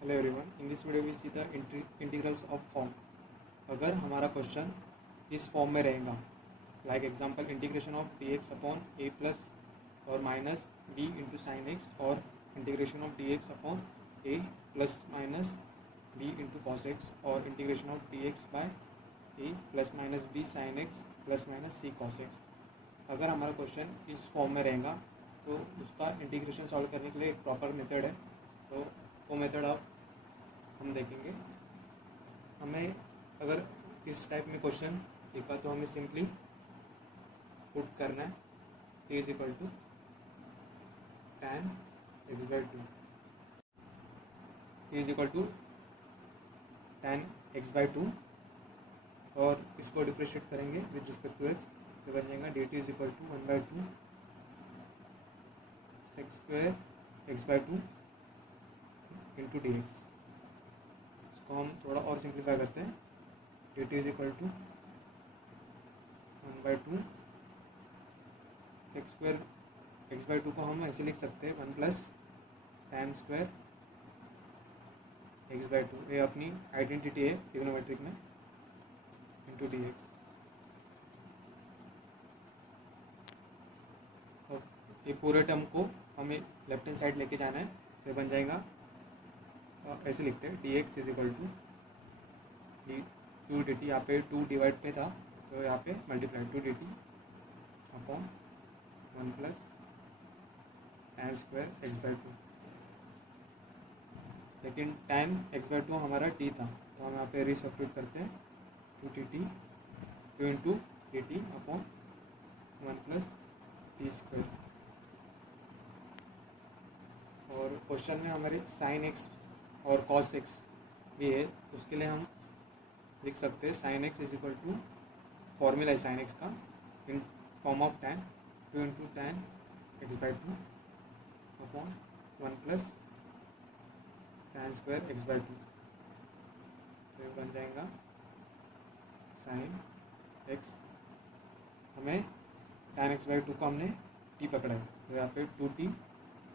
Hello everyone, in this video we see the integrals of form. अगर हमारा question इस form में रहेगा, like example integration of D X upon A plus और minus B into sine x, और integration of D X upon A plus minus B into cos X, और integration of D X by A plus minus B sine X plus minus C cos X. अगर हमारा question इस form में रहेगा तो उसका integration solve करने के लिए एक प्रॉपर मेथड है, तो वो मेथड आप हम देखेंगे। हमें अगर इस टाइप में क्वेश्चन लिखा तो हमें सिंपली पुट करना है t is equal to tan x by two, t is equal to tan x by two, और इसको डिफ्रेंशिएट करेंगे विद रिस्पेक्ट टू एक्स, तो बन जाएगा d t is equal to 1/2 sec square x by two into d x. इसको हम थोड़ा और सिंप्लीफाई करते हैं, d t is equal to 1/2 sec square x by two को हम ऐसे लिख सकते हैं 1 plus tan square x by two, ये अपनी आइडेंटिटी है ट्रिग्नोमेट्रिक में, इंटू डी एक्स। और ये पूरे टर्म को हमें लेफ्ट हैंड साइड लेके जाना है, तो बन जाएगा ऐसे लिखते हैं d x is equal to two D t, यहाँ पे 2 डिवाइड में था तो यहाँ पे multiply 2 D T upon 1 plus tan square x by two. लेकिन tan एक्स बाई टू हमारा t था, तो हम यहाँ पे रिसब्स्टिट्यूट करते हैं 2 t t 2 into d T upon 1 plus T square. और क्वेश्चन में हमारे साइन एक्स और कॉस एक्स भी है, उसके लिए हम लिख सकते हैं sine x is equal to, formula है साइन एक्स का in form of tan 2 into tan x by two upon 1 plus tan square x by two, तो ये बन जाएगा साइन एक्स। हमें tan एक्स बाई टू को हमने t पकड़ा है, तो यहाँ पे 2t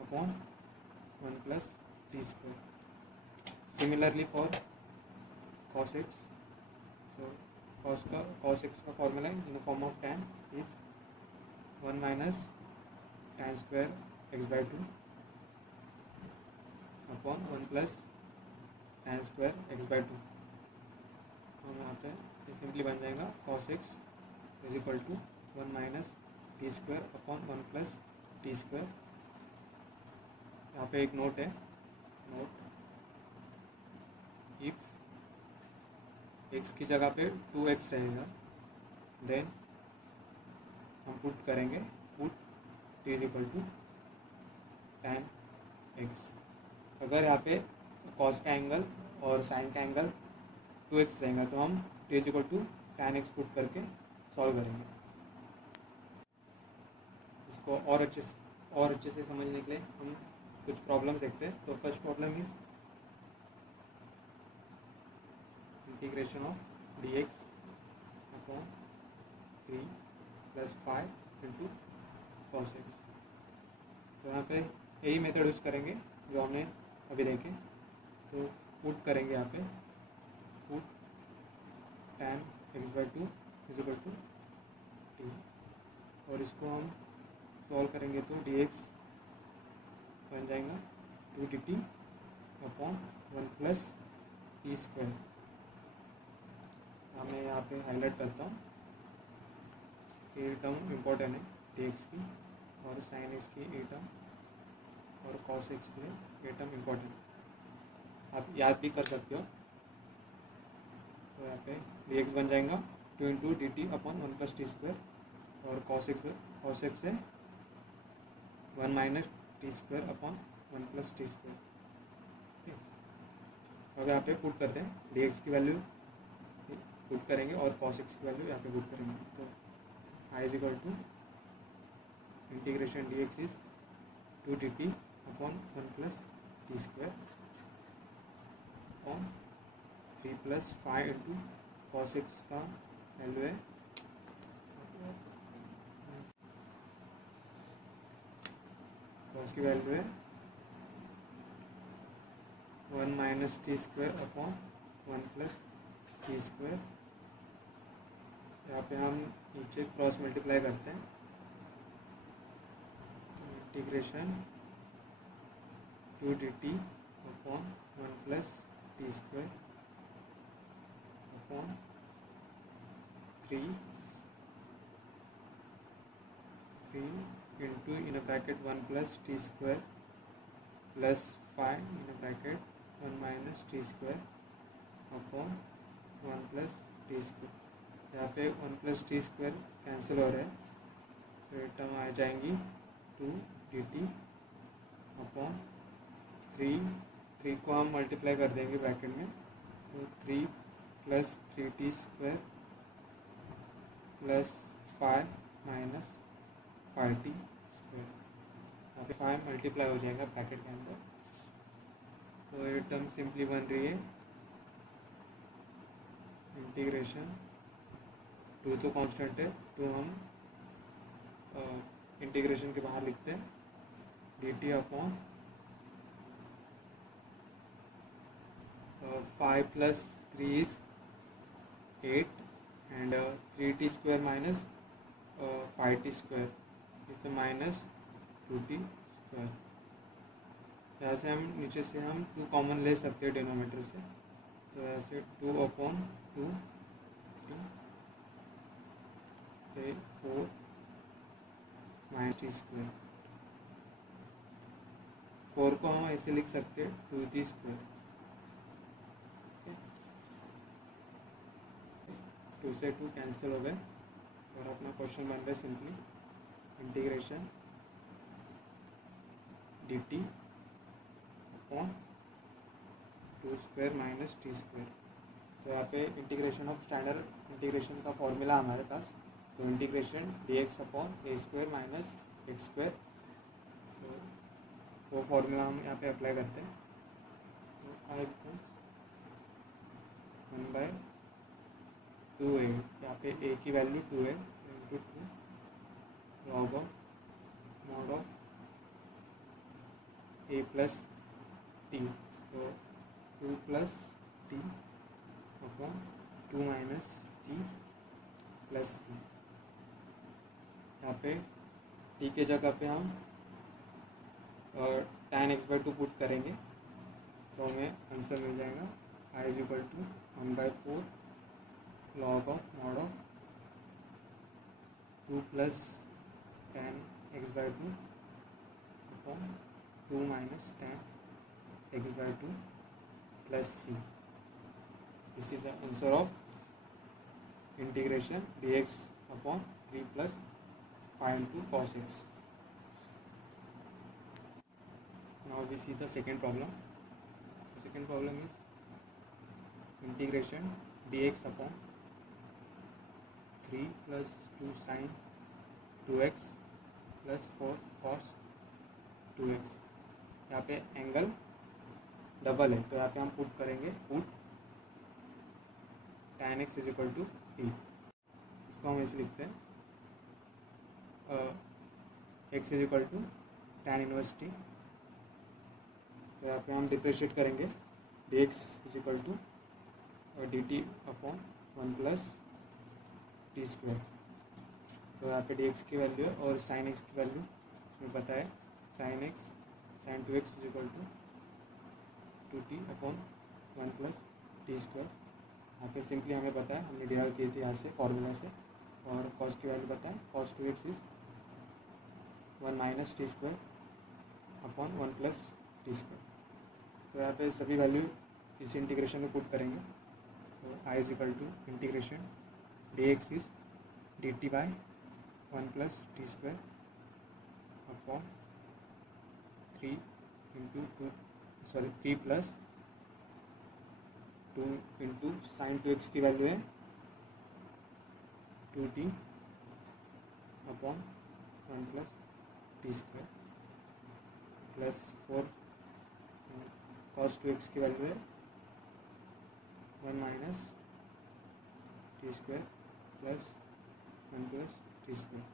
upon 1 plus T square. Similarly for cos x, so cos x का formula in the form of tan is 1 minus tan square x by two upon 1 plus tan square x by two. हम यहाँ पे simply बन जाएगा cos x is equal to 1 minus T square upon 1 plus T square. यहाँ पे एक note है, note if x की जगह पे 2x रहेगा, देन हम पुट करेंगे put t is equal to tan x। अगर यहाँ पे cos का एंगल और sin का एंगल 2x रहेगा तो हम t is equal to tan x put करके सॉल्व करेंगे। इसको और अच्छे से समझने के लिए हम कुछ प्रॉब्लम देखते हैं। तो first problem is integration of D X upon 3 plus 5 into cos x. तो यहाँ पे यही मेथड यूज करेंगे जो हमने अभी देखे। तो पुट करेंगे यहाँ पे put tan x by two is equal to t, और इसको हम सॉल्व करेंगे तो डी एक्स बन जाएगा 2 D T upon 1 plus T square. मैं यहाँ पे हाईलाइट करता हूँ, ये टर्म इम्पोर्टेंट है डी एक्स की, और साइन एक्स की ये टर्म, और कॉस एक्स की ये टर्म इम्पोर्टेंट है, आप याद भी कर सकते हो। तो यहाँ पे डी एक्स बन जाएगा 2 into d T upon 1 plus T square, और कॉस एक्स है 1 minus T square upon 1 plus T square. अब यहाँ पे पुट करते हैं, डी एक्स की वैल्यू पुट करेंगे और कॉस एक्स की वैल्यू यहाँ पे पुट करेंगे। तो I is equal to integration D x is 2 D T upon 1 plus T square upon 3 plus 5 into cos X का वैल्यू है कॉस की वैल्यू है one minus T square upon one plus T square. यहाँ पे हम नीचे cross multiply करते हैं, integration two D T upon one plus T square upon three into in bracket one plus T square plus 5 in bracket one minus T square upon one plus T square. यहाँ पे one plus T square cancel हो रहा है, तो ये term आ जाएंगी two D T upon three को हम मल्टीप्लाई कर देंगे ब्रैकेट में, तो 3 प्लस 3t square plus 5 minus 5t square. यहाँ पे 5 मल्टीप्लाई हो जाएगा ब्रैकेट के अंदर, तो ये टर्म सिंपली बन रही है इंटीग्रेशन टू तो कांस्टेंट है, टू हम इंटीग्रेशन के बाहर लिखते हैं d T upon 5 plus 3 is 8 and 3t square minus 5t square is a minus 2t square। यहाँ से हम नीचे से हम 2 कॉमन ले सकते हैं डिनोमीटर से, तो ऐसे 2 अपॉन 2 4 माइनस टी स्क्वायर। 4 को हम ऐसे लिख सकते हैं 2t स्क्वायर, 2 से 2 कैंसिल हो गए और अपना क्वेश्चन बन रहा है simply integration D T upon 2 square minus T square. तो यहाँ पे इंटीग्रेशन ऑफ स्टैंडर्ड इंटीग्रेशन का फॉर्मूला हमारे पास, तो इंटीग्रेशन डी एक्स अपॉन ए स्क्वायर माइनस एक्स स्क्वायर, तो वो फॉर्मूला हम यहाँ पे अप्लाई करते हैं। तो आई वन बाय 2 है, यहाँ पे a की वैल्यू 2 है, into 2 log of mod of a plus T, तो 2 plus T upon 2 minus T plus C. यहाँ पे t के जगह पे हम tan x by 2 पुट करेंगे, तो हमें आंसर मिल जाएगा i is equal to 1/4 log of mod of 2 plus tan x by 2 upon 2 minus tan x by 2 plus c. This is the answer of integration dx upon 3 plus 5 into cos x. Now we see the second problem. So second problem is integration dx upon 3 plus 2 sin 2x plus 4 cos 2x। यहाँ पे angle double है, तो यहाँ पे हम put करेंगे put tan x is equal to t. इसको हम ऐसे लिखते हैं x is equal to tan inverse t. तो यहाँ पे हम डिफ्रेंशिएट करेंगे dx is equal to dt upon 1 plus T square. तो यहाँ पे dx की वैल्यू है और sin x की वैल्यू हमें पता है, sin 2x is equal to 2t upon 1 plus T square. यहाँ पे सिंपली हमें पता है, हमने डिराइव की थी यहाँ से फॉर्मूला से, और cos की वैल्यू पता है, cos 2x is 1 minus T square upon 1 plus T square. तो यहाँ पे सभी वैल्यू इस इंटीग्रेशन में पुट करेंगे, तो i is equal to integration dx is dt by 1 plus T square upon 3 plus 2 into sine 2x की वैल्यू है 2t upon 1 plus T square plus 4 cos 2x की वैल्यू है 1 minus T square plus 1 plus T square.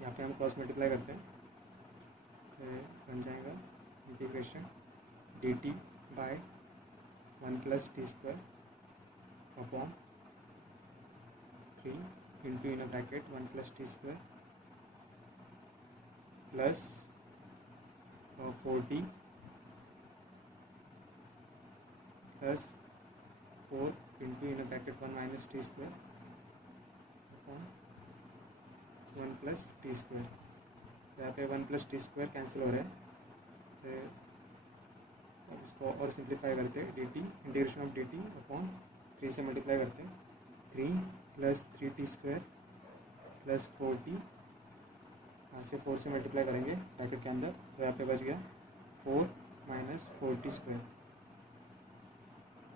यहाँ पे हम cross multiply करते हैं, तो बन जाएगा integration dt by 1 plus T square upon 3 into in bracket 1 plus T square plus 4t plus 4 into in bracket 1 minus T square upon 1 plus T square. तो यहाँ पे 1 प्लस टी स्क्वायर कैंसिल हो रहा है, तो अब इसको और सिंप्लीफाई करते हैं dt integration of dt upon 3 से मल्टीप्लाई करते हैं 3 प्लस 3t स्क्वायर प्लस 4t, यहाँ से 4 से मल्टीप्लाई करेंगे ब्रैकेट के अंदर, तो यहाँ पे बच गया 4 माइनस 4t स्क्वायर।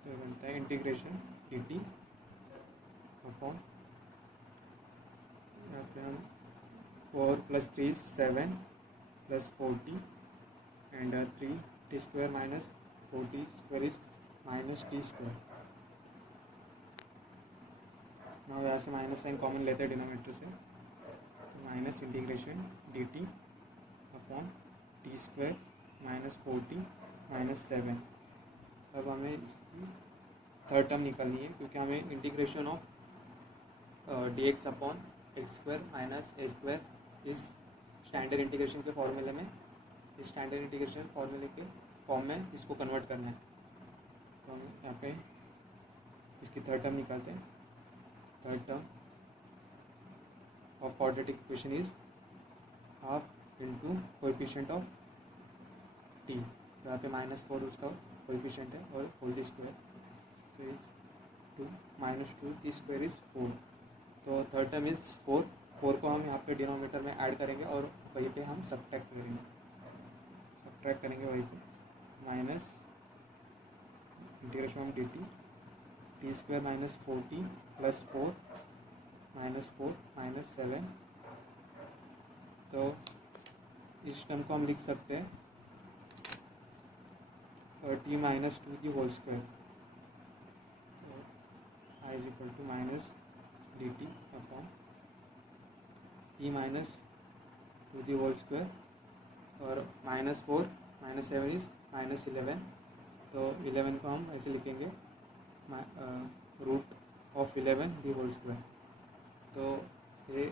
तो बनता है इंटीग्रेशन dt अपॉन यहाँ पे हम 4 plus 3 7 plus 4t and 3t square minus 4t square is minus t square. ना यहाँ से माइनस साइन कॉमन लेते हैं डिनोमिनेटर से, तो minus integration dt upon T square minus 4t minus 7। अब हमें इसकी थर्ड टर्म निकालनी है, क्योंकि हमें integration of dx upon x square minus A square इस स्टैंडर्ड इंटीग्रेशन के फॉर्मूले में, इस स्टैंडर्ड इंटीग्रेशन फॉर्मूले के फॉर्म में इसको कन्वर्ट करना है। तो हम यहाँ पे इसकी थर्ड टर्म निकालते हैं। Third term of quadratic equation is half into coefficient of T, तो यहाँ पे -4 उसका कोएफिशिएंट है और होल स्क्वायर, तो is 2 minus 2 T square is 4। तो थर्ड टर्म इज 4 को हम यहाँ पे डिनोमिनेटर में ऐड करेंगे और वहीं पे हम सब्ट्रैक्ट करेंगे वहीं पे minus integration of dt T square minus 4t plus 4 minus 4 minus 7। तो इस टर्म को हम लिख सकते हैं t माइनस 2 की whole square, i is equal to minus dt upon t minus 2 की होल स्क्वायर और माइनस 4 माइनस 7 इज माइनस 11। तो 11 को हम ऐसे लिखेंगे root of 11 the whole square. तो ये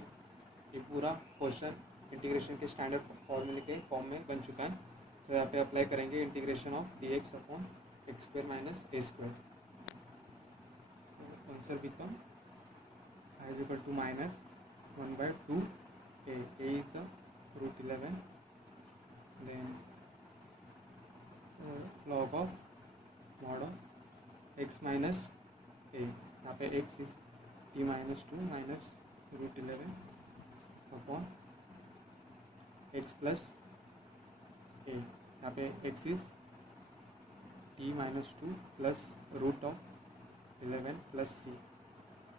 पूरा क्वेश्चन इंटीग्रेशन के स्टैंडर्ड फॉर्मूले के फॉर्म में बन चुका है। तो यहाँ पे अप्लाई करेंगे integration of dx upon x square minus A square. So answer become i is equal to minus 1/2 a is root 11, then log of mod of x minus a, यहाँ पे x is t minus 2 minus root 11 upon x plus a, यहाँ पे x is t minus 2 plus root of 11 plus c।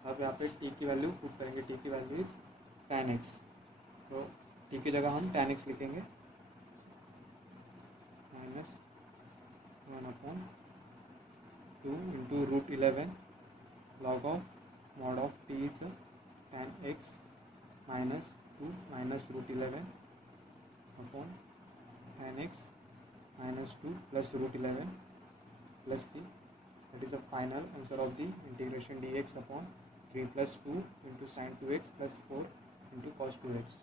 अब यहाँ पे t की value put करेंगे, t की वैल्यू इज tan x, तो t की जगह हम tan x लिखेंगे minus 1 upon 2 into root 11 log of mod of t is tan x minus 2 minus root 11 upon tan x minus 2 plus root 11 plus c। That is the final answer of the integration dx upon 3 plus 2 into sin 2x plus 4 into cos 2x.